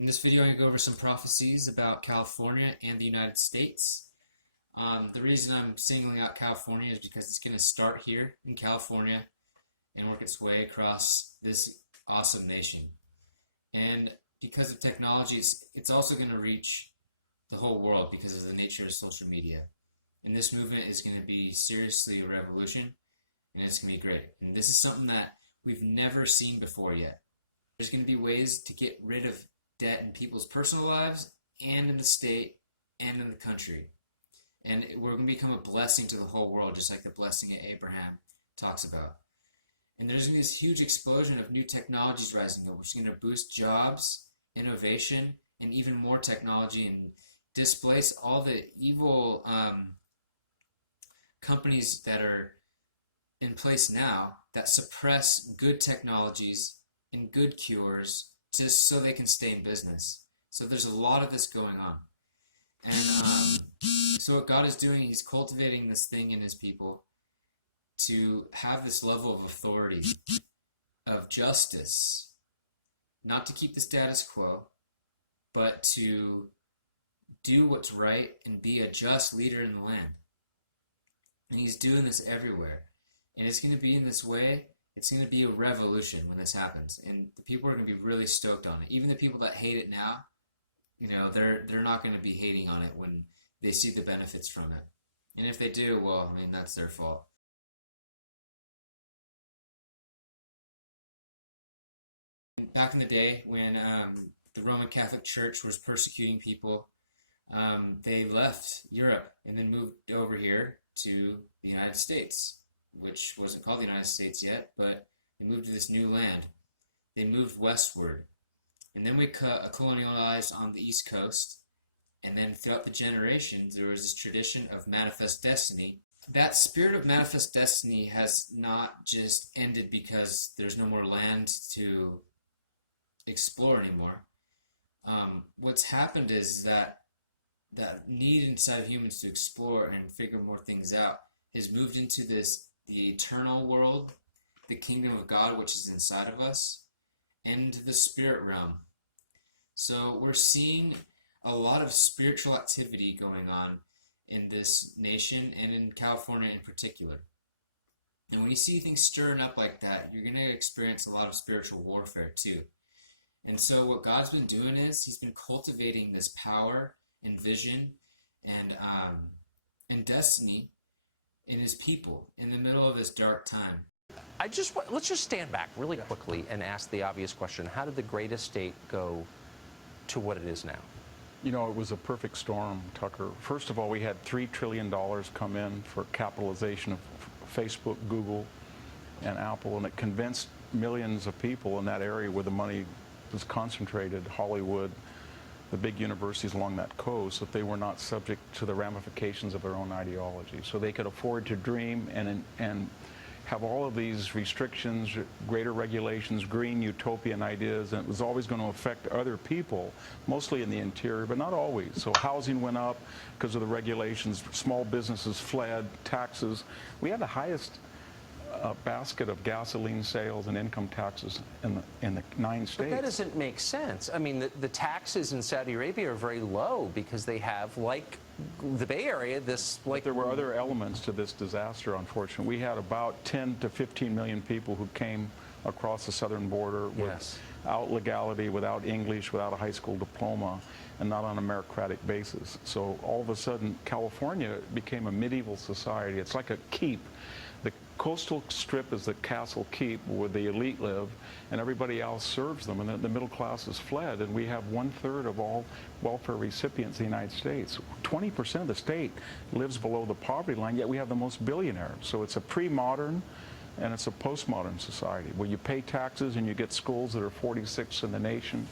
In this video, I'm going to go over some prophecies about California and the United States. The reason I'm singling out California is because it's going to start here in California and work its way across this awesome nation. And because of technology, it's also going to reach the whole world because of the nature of social media. And this movement is going to be seriously a revolution, and it's going to be great. And this is something that we've never seen before yet. There's going to be ways to get rid of debt in people's personal lives and in the state and in the country. And we're going to become a blessing to the whole world, just like the blessing that Abraham talks about. And there's going to be this huge explosion of new technologies rising up, which is going to boost jobs, innovation, and even more technology and displace all the evil companies that are in place now that suppress good technologies and good cures just so they can stay in business. So there's a lot of this going on. And so what God is doing, he's cultivating this thing in his people to have this level of authority, of justice, not to keep the status quo, but to do what's right and be a just leader in the land. And he's doing this everywhere. And it's going to be in this way. It's going to be a revolution when this happens, and the people are going to be really stoked on it. Even the people that hate it now, they're not going to be hating on it when they see the benefits from it. And if they do, well, that's their fault. Back in the day when the Roman Catholic Church was persecuting people, they left Europe and then moved over here to the United States, which wasn't called the United States yet, but they moved to this new land. They moved westward. And then we colonialized on the East Coast. And then throughout the generations, there was this tradition of manifest destiny. That spirit of manifest destiny has not just ended because there's no more land to explore anymore. What's happened is that need inside of humans to explore and figure more things out has moved into the eternal world, the kingdom of God, which is inside of us, and the spirit realm. So we're seeing a lot of spiritual activity going on in this nation and in California in particular. And when you see things stirring up like that, you're going to experience a lot of spiritual warfare too. And so what God's been doing is he's been cultivating this power and vision and destiny in his people in the middle of this dark time. Let's just stand back really quickly and ask the obvious question. How did the great estate go to what it is now? You know, it was a perfect storm, Tucker. First of all, we had $3 trillion come in for capitalization of Facebook, Google, and Apple, and it convinced millions of people in that area where the money was concentrated, Hollywood, the big universities along that coast, that they were not subject to the ramifications of their own ideology. So they could afford to dream and have all of these restrictions, greater regulations, green utopian ideas, and it was always going to affect other people, mostly in the interior, but not always. So housing went up because of the regulations, small businesses fled, taxes. We had the highest basket of gasoline sales and income taxes in the 9 states. But that doesn't make sense. I mean, the taxes in Saudi Arabia are very low because they have, like the Bay Area, But there were other elements to this disaster, unfortunately. We had about 10 to 15 million people who came across the southern border without legality, without English, without a high school diploma, and not on a meritocratic basis. So all of a sudden, California became a medieval society. It's like a keep. The coastal strip is the castle keep where the elite live, and everybody else serves them, and the middle class has fled, and we have 1/3 of all welfare recipients in the United States. 20% of the state lives below the poverty line, yet we have the most billionaires. So it's a pre-modern and it's a postmodern society where you pay taxes and you get schools that are 46 in the nation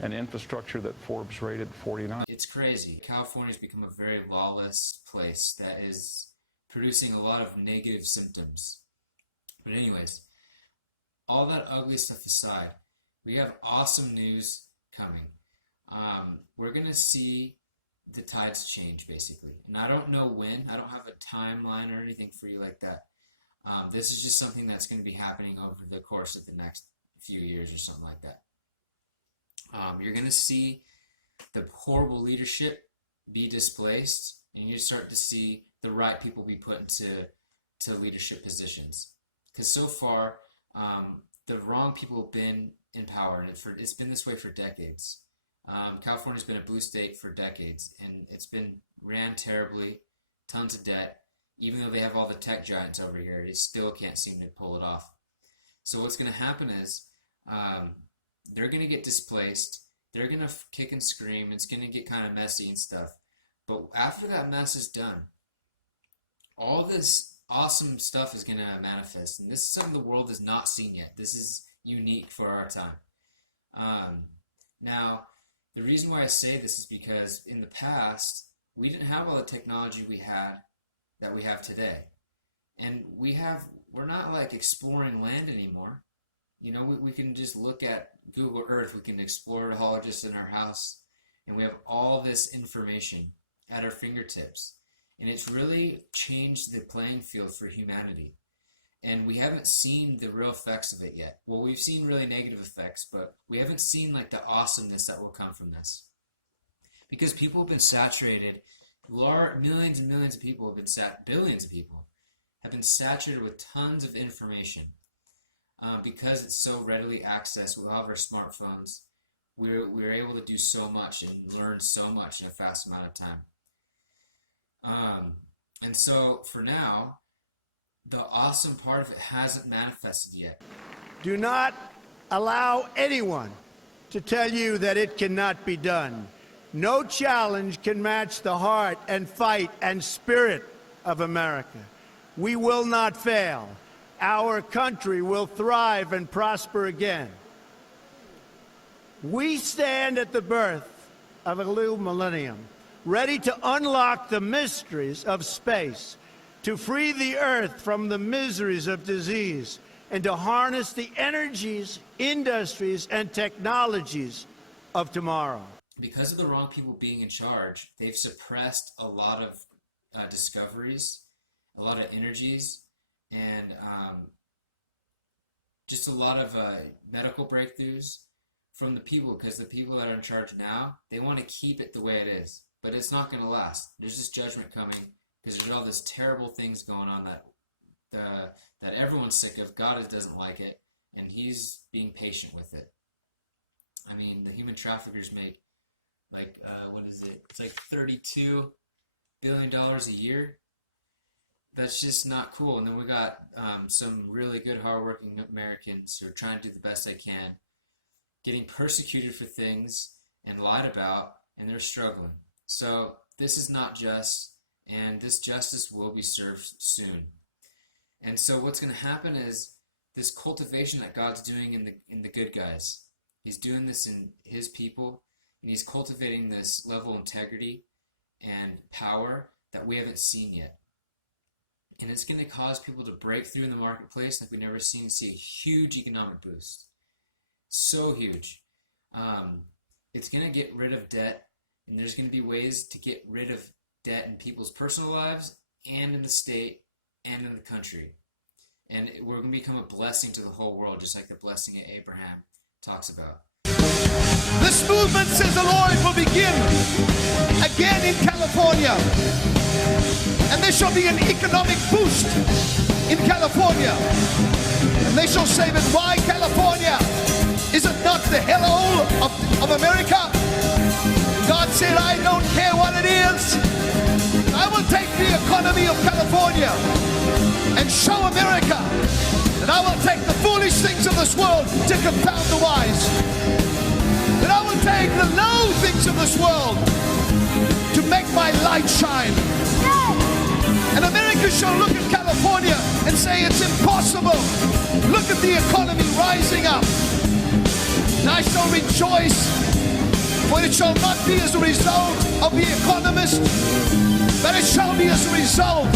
and infrastructure that Forbes rated 49. It's crazy. California's become a very lawless place that is producing a lot of negative symptoms. But anyways, all that ugly stuff aside, we have awesome news coming. We're going to see the tides change, basically. And I don't know when. I don't have a timeline or anything for you like that. This is just something that's going to be happening over the course of the next few years or something like that. You're going to see the horrible leadership be displaced, and you start to see the right people be put into leadership positions. Because so far, the wrong people have been in power, and it's been this way for decades. California's been a blue state for decades, and it's been ran terribly, tons of debt. Even though they have all the tech giants over here, they still can't seem to pull it off. So what's going to happen is they're going to get displaced. They're going to kick and scream. It's going to get kind of messy and stuff. But after that mess is done, all this awesome stuff is going to manifest. And this is something the world has not seen yet. This is unique for our time. Now, the reason why I say this is because in the past, we didn't have all the technology that we have today. And we're not like exploring land anymore. You know, we can just look at Google Earth. We can explore it all just in our house. And we have all this information at our fingertips. And it's really changed the playing field for humanity. And we haven't seen the real effects of it yet. Well, we've seen really negative effects, but we haven't seen like the awesomeness that will come from this. Because people have been saturated, millions and millions of people have been billions of people have been saturated with tons of information. Because it's so readily accessed with all of our smartphones, we're able to do so much and learn so much in a fast amount of time. And so for now, the awesome part of it hasn't manifested yet. Do not allow anyone to tell you that it cannot be done. No challenge can match the heart and fight and spirit of America. We will not fail. Our country will thrive and prosper again. We stand at the birth of a new millennium, ready to unlock the mysteries of space, to free the earth from the miseries of disease, and to harness the energies, industries, and technologies of tomorrow. Because of the wrong people being in charge, they've suppressed a lot of discoveries, a lot of energies, and just a lot of medical breakthroughs from the people, because the people that are in charge now, they want to keep it the way it is. But it's not going to last. There's this judgment coming because there's all this terrible things going on that everyone's sick of. God doesn't like it, and he's being patient with it. I mean, the human traffickers make like, what is it? It's like $32 billion a year. That's just not cool. And then we got some really good, hardworking Americans who are trying to do the best they can, getting persecuted for things and lied about, and they're struggling. So this is not just, and this justice will be served soon. And so what's going to happen is this cultivation that God's doing in the good guys. He's doing this in his people, and he's cultivating this level of integrity and power that we haven't seen yet. And it's going to cause people to break through in the marketplace like we've never seen, see a huge economic boost. So huge. It's going to get rid of debt, and there's going to be ways to get rid of debt in people's personal lives and in the state and in the country. And we're going to become a blessing to the whole world, just like the blessing that Abraham talks about. This movement, says the Lord, will begin again in California. And there shall be an economic boost in California. And they shall say, but why California? Is it not the hello of America? God said, I don't care what it is. I will take the economy of California and show America that I will take the foolish things of this world to confound the wise. That I will take the low things of this world to make my light shine. And America shall look at California and say it's impossible. Look at the economy rising up. And I shall rejoice, for it shall not be as a result of the economist, but it shall be as a result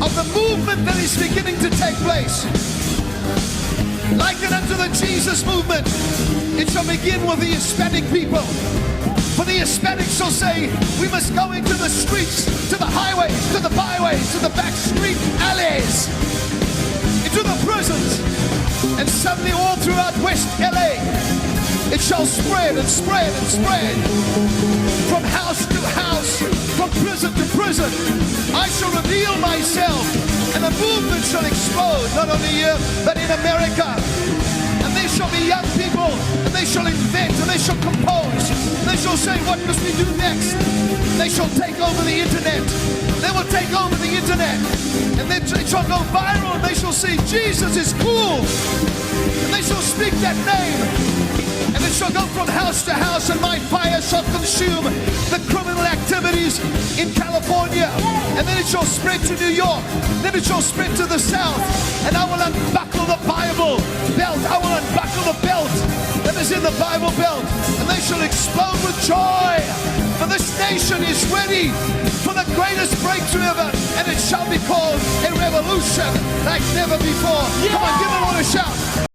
of the movement that is beginning to take place. Liken unto the Jesus movement, it shall begin with the Hispanic people. For the Hispanics shall say, we must go into the streets, to the highways, to the byways, to the back street alleys, into the prisons, and suddenly all throughout West LA, It shall spread and spread and spread. From house to house, from prison to prison, I shall reveal myself, and the movement shall explode, not only here, but in America. And there shall be young people, and they shall invent, and they shall compose, and they shall say, what must we do next? And they shall take over the internet. They will take over the internet, and then it shall go viral, and they shall say, Jesus is cool. And they shall speak that name. And it shall go from house to house, and my fire shall consume the criminal activities in California. And then it shall spread to New York. Then it shall spread to the South. And I will unbuckle the Bible belt. I will unbuckle the belt that is in the Bible belt. And they shall explode with joy. For this nation is ready for the greatest breakthrough ever. And it shall be called a revolution like never before. Come on, give the Lord a shout.